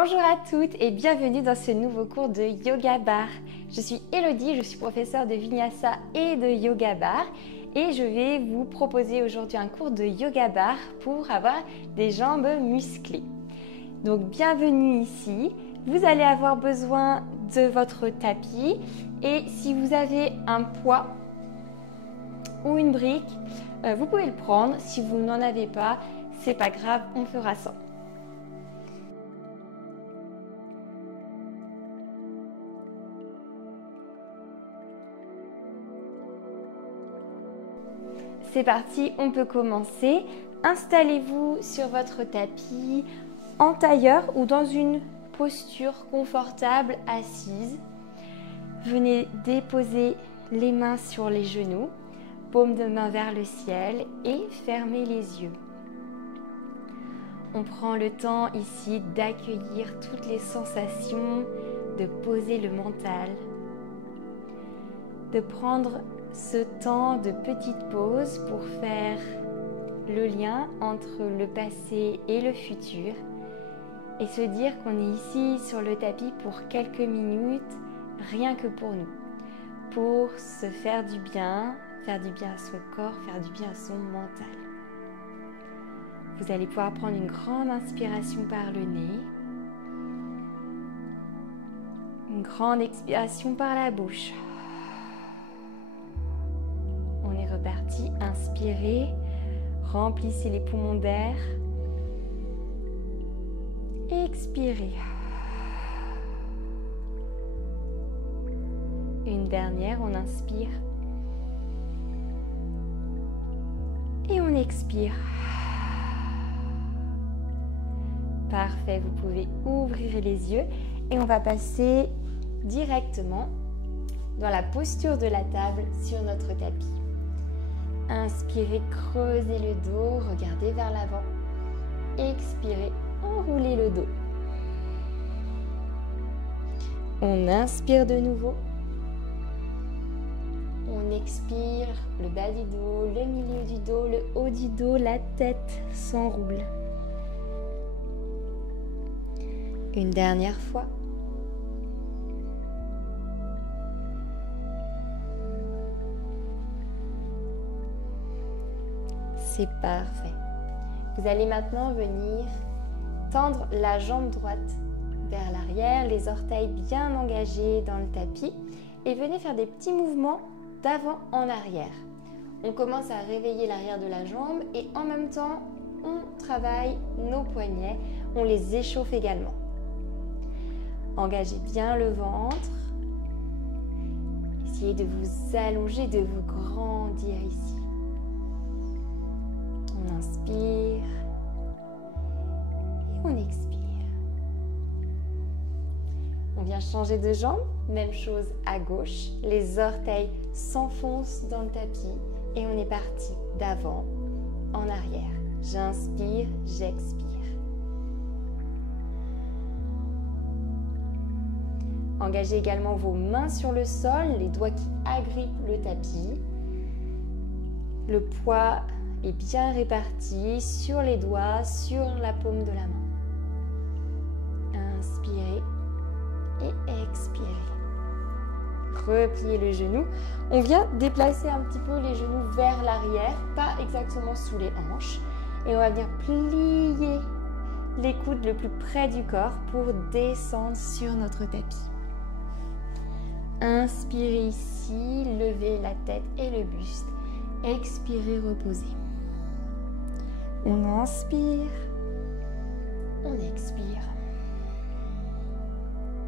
Bonjour à toutes et bienvenue dans ce nouveau cours de Yoga Bar. Je suis Elodie, je suis professeure de Vinyasa et de Yoga Bar et je vais vous proposer aujourd'hui un cours de Yoga Bar pour avoir des jambes musclées. Donc bienvenue ici, vous allez avoir besoin de votre tapis et si vous avez un poids ou une brique, vous pouvez le prendre. Si vous n'en avez pas, c'est pas grave, on fera ça. C'est parti, on peut commencer. Installez-vous sur votre tapis en tailleur ou dans une posture confortable assise. Venez déposer les mains sur les genoux, paume de main vers le ciel et fermez les yeux. On prend le temps ici d'accueillir toutes les sensations, de poser le mental, de prendre ce temps de petite pause pour faire le lien entre le passé et le futur et se dire qu'on est ici sur le tapis pour quelques minutes, rien que pour nous, pour se faire du bien à son corps, faire du bien à son mental. Vous allez pouvoir prendre une grande inspiration par le nez, une grande expiration par la bouche. On est reparti, inspirez, remplissez les poumons d'air, expirez. Une dernière, on inspire et on expire. Parfait, vous pouvez ouvrir les yeux et on va passer directement dans la posture de la table sur notre tapis. Inspirez, creusez le dos, regardez vers l'avant. Expirez, enroulez le dos. On inspire de nouveau. On expire, le bas du dos, le milieu du dos, le haut du dos, la tête s'enroule. Une dernière fois. C'est parfait. Vous allez maintenant venir tendre la jambe droite vers l'arrière, les orteils bien engagés dans le tapis et venez faire des petits mouvements d'avant en arrière. On commence à réveiller l'arrière de la jambe et en même temps, on travaille nos poignets, on les échauffe également. Engagez bien le ventre. Essayez de vous allonger, de vous grandir ici. On inspire et on expire. On vient changer de jambe, même chose à gauche. Les orteils s'enfoncent dans le tapis et on est parti d'avant en arrière. J'inspire, j'expire. Engagez également vos mains sur le sol, les doigts qui agrippent le tapis. Le poids est bien réparti sur les doigts, sur la paume de la main. Inspirez et expirez. Repliez le genou. On vient déplacer un petit peu les genoux vers l'arrière, pas exactement sous les hanches. Et on va venir plier les coudes le plus près du corps pour descendre sur notre tapis. Inspirez ici, levez la tête et le buste. Expirez, reposez. On inspire, on expire.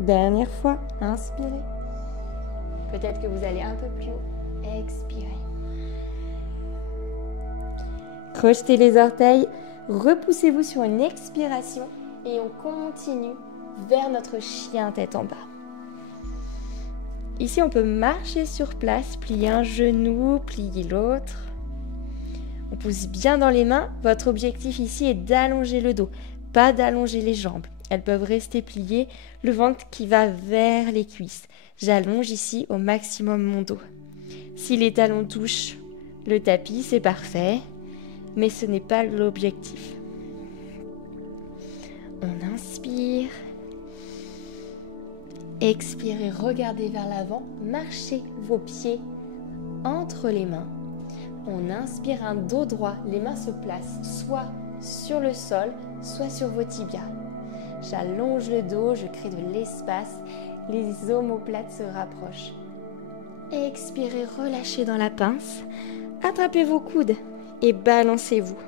Dernière fois, inspirez. Peut-être que vous allez un peu plus haut. Expirez. Crochetez les orteils, repoussez-vous sur une expiration et on continue vers notre chien tête en bas. Ici, on peut marcher sur place, plier un genou, plier l'autre. On pousse bien dans les mains. Votre objectif ici est d'allonger le dos, pas d'allonger les jambes. Elles peuvent rester pliées, le ventre qui va vers les cuisses. J'allonge ici au maximum mon dos. Si les talons touchent le tapis, c'est parfait, mais ce n'est pas l'objectif. On inspire Expirez, regardez vers l'avant, marchez vos pieds entre les mains. On inspire un dos droit, les mains se placent soit sur le sol, soit sur vos tibias. J'allonge le dos, je crée de l'espace, les omoplates se rapprochent. Expirez, relâchez dans la pince, attrapez vos coudes et balancez-vous.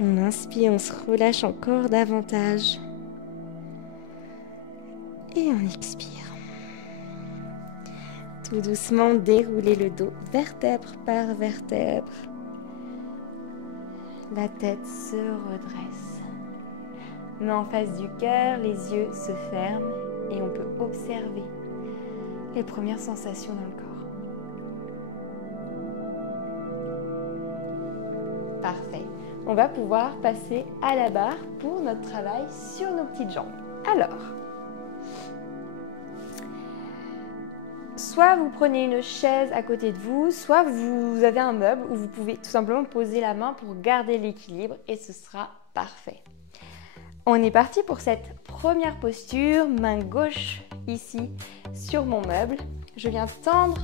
On inspire, on se relâche encore davantage. Et on expire. Tout doucement, déroulez le dos, vertèbre par vertèbre. La tête se redresse. Main en face du cœur, les yeux se ferment et on peut observer les premières sensations dans le corps. Parfait. On va pouvoir passer à la barre pour notre travail sur nos petites jambes. Alors, soit vous prenez une chaise à côté de vous, soit vous avez un meuble où vous pouvez tout simplement poser la main pour garder l'équilibre et ce sera parfait. On est parti pour cette première posture, main gauche ici sur mon meuble. Je viens tendre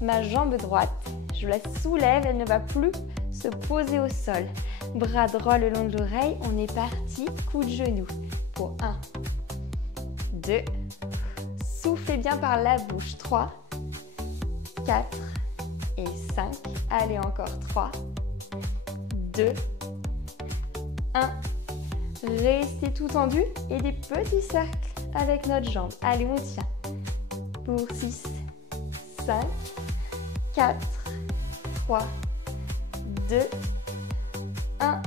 ma jambe droite, je la soulève, elle ne va plus se poser au sol. Bras droit le long de l'oreille, on est parti, coup de genou pour 1, 2, soufflez bien par la bouche, 3, 4 et 5, allez encore 3, 2, 1, restez tout tendu et des petits cercles avec notre jambe, allez on tient pour 6, 5, 4, 3, 2, 1,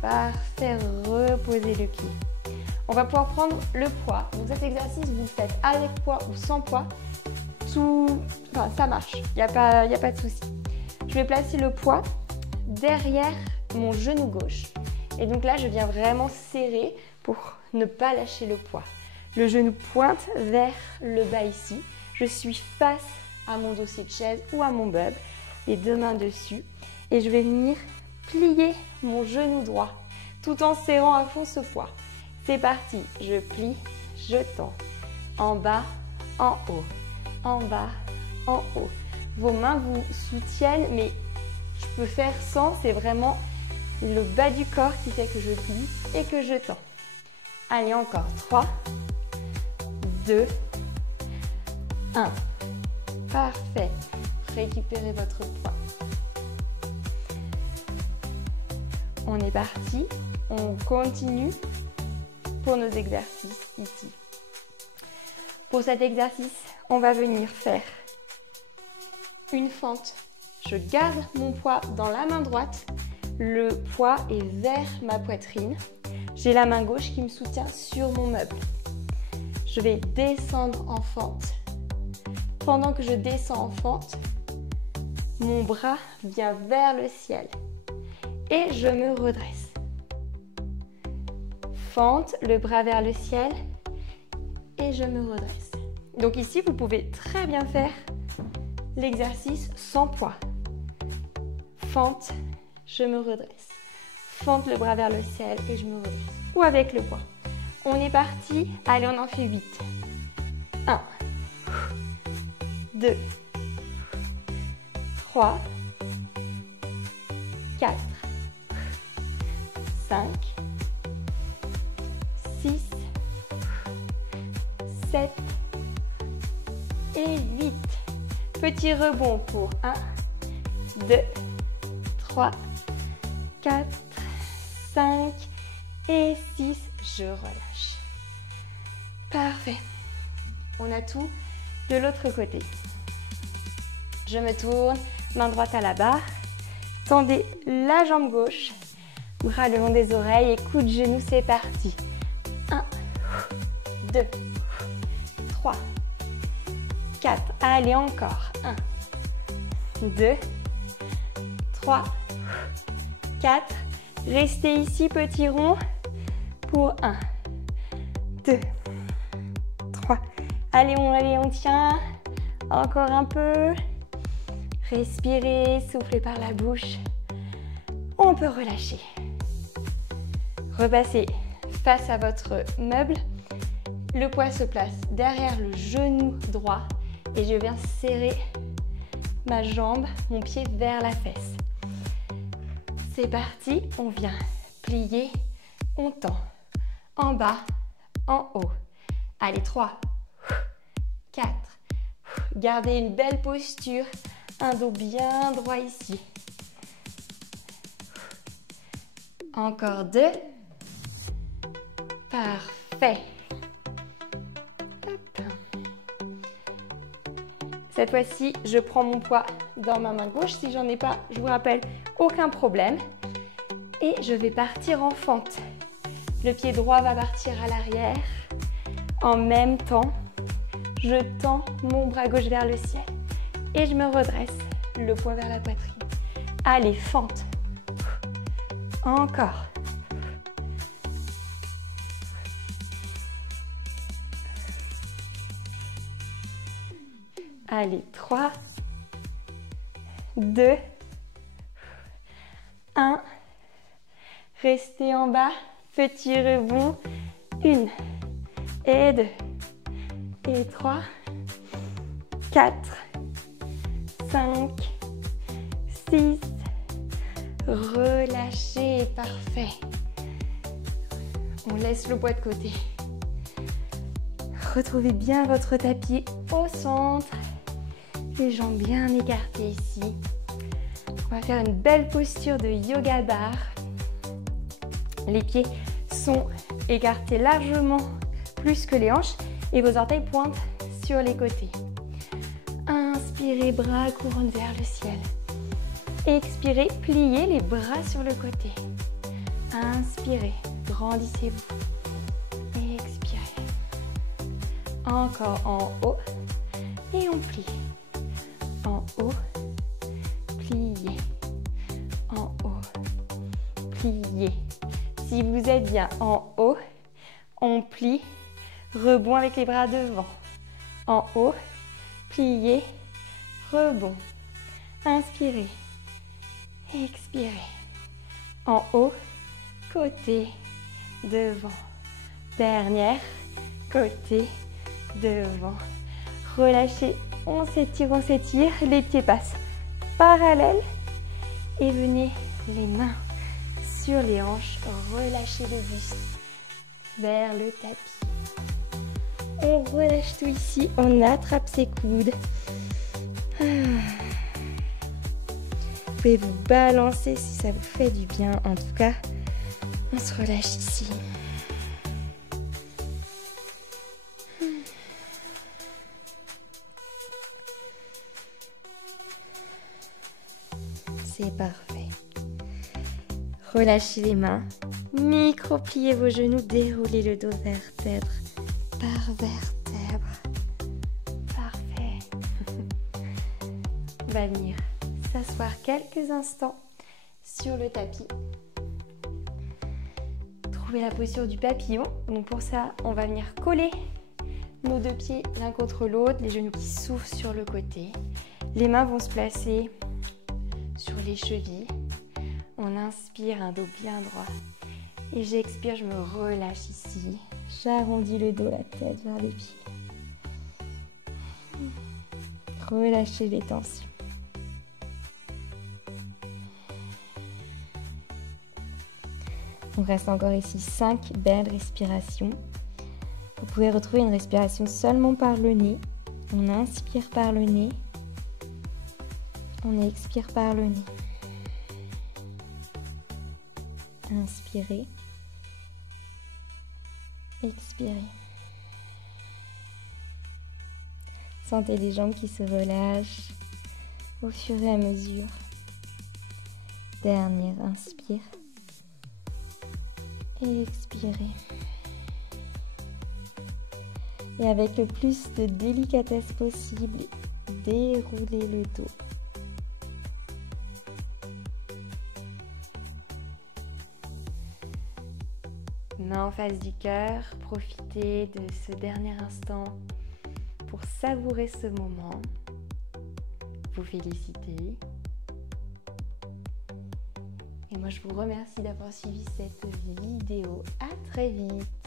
parfait, reposez le pied. On va pouvoir prendre le poids. Donc cet exercice, vous le faites avec poids ou sans poids. Ça marche, il n'y a pas de souci. Je vais placer le poids derrière mon genou gauche. Et donc là, je viens vraiment serrer pour ne pas lâcher le poids. Le genou pointe vers le bas ici. Je suis face à mon dossier de chaise ou à mon meuble. Les deux mains dessus. Et je vais venir plier mon genou droit tout en serrant à fond ce poids. C'est parti, je plie, je tends. En bas, en haut, en bas, en haut. Vos mains vous soutiennent, mais je peux faire sans, c'est vraiment le bas du corps qui fait que je plie et que je tends. Allez, encore 3, 2, 1. Parfait. Récupérez votre poids. On est parti, on continue pour nos exercices ici. Pour cet exercice, on va venir faire une fente. Je garde mon poids dans la main droite, le poids est vers ma poitrine. J'ai la main gauche qui me soutient sur mon meuble. Je vais descendre en fente. Pendant que je descends en fente, mon bras vient vers le ciel. Et je me redresse. Fente, le bras vers le ciel et je me redresse. Donc ici, vous pouvez très bien faire l'exercice sans poids. Fente, je me redresse. Fente, le bras vers le ciel et je me redresse. Ou avec le poids. On est parti. Allez, on en fait 8. 1, 2, 3, 4, 5, 6, 7 et 8. Petit rebond pour 1, 2, 3, 4, 5 et 6. Je relâche. Parfait. On a tout de l'autre côté. Je me tourne, main droite à la barre. Tendez la jambe gauche. Bras le long des oreilles et coup de genou, c'est parti. 1, 2, 3, 4. Allez, encore. 1, 2, 3, 4. Restez ici, petit rond, pour 1, 2, 3. Allez, on tient. Encore un peu. Respirez, soufflez par la bouche. On peut relâcher. Repassez face à votre meuble. Le poids se place derrière le genou droit et je viens serrer ma jambe, mon pied vers la fesse. C'est parti, on vient plier, on tend. En bas, en haut. Allez, 3, 4. Gardez une belle posture, un dos bien droit ici. Encore 2. Parfait. Hop. Cette fois-ci, je prends mon poids dans ma main gauche. Si j'en ai pas, je vous rappelle, aucun problème. Et je vais partir en fente. Le pied droit va partir à l'arrière. En même temps, je tends mon bras gauche vers le ciel. Et je me redresse, le poids vers la poitrine. Allez, fente. Encore. Allez, 3, 2, 1. Restez en bas. Petit rebond. 1 et 2 et 3, 4, 5, 6. Relâchez, parfait. On laisse le poids de côté. Retrouvez bien votre tapis au centre. Les jambes bien écartées ici. On va faire une belle posture de yoga bar. Les pieds sont écartés largement plus que les hanches et vos orteils pointent sur les côtés. Inspirez, bras couronne vers le ciel. Expirez, pliez les bras sur le côté. Inspirez, grandissez-vous. Expirez. Encore en haut et on plie. En haut, pliez. En haut, pliez. Si vous êtes bien en haut, on plie, rebond avec les bras devant. En haut, pliez, rebond. Inspirez, expirez. En haut, côté, devant. Dernière, côté, devant. Relâchez, on s'étire, les pieds passent parallèles et venez les mains sur les hanches, relâchez le buste vers le tapis. On relâche tout ici, on attrape ses coudes. Vous pouvez vous balancer si ça vous fait du bien. En tout cas, on se relâche ici. C'est parfait. Relâchez les mains, micro-pliez vos genoux, déroulez le dos vertèbre par vertèbre. Parfait. On va venir s'asseoir quelques instants sur le tapis. Trouvez la posture du papillon. Donc pour ça, on va venir coller nos deux pieds l'un contre l'autre, les genoux qui s'ouvrent sur le côté. Les mains vont se placer sur les chevilles. On inspire, un dos bien droit. Et j'expire, je me relâche ici. J'arrondis le dos, la tête vers les pieds. Relâchez les tensions. On reste encore ici 5 belles respirations. Vous pouvez retrouver une respiration seulement par le nez. On inspire par le nez. On expire par le nez. Inspirez. Expirez. Sentez les jambes qui se relâchent au fur et à mesure. Dernier inspire. Et expirez. Et avec le plus de délicatesse possible, déroulez le dos. Main en face du cœur, profitez de ce dernier instant pour savourer ce moment, vous féliciter Et moi je vous remercie d'avoir suivi cette vidéo. À très vite.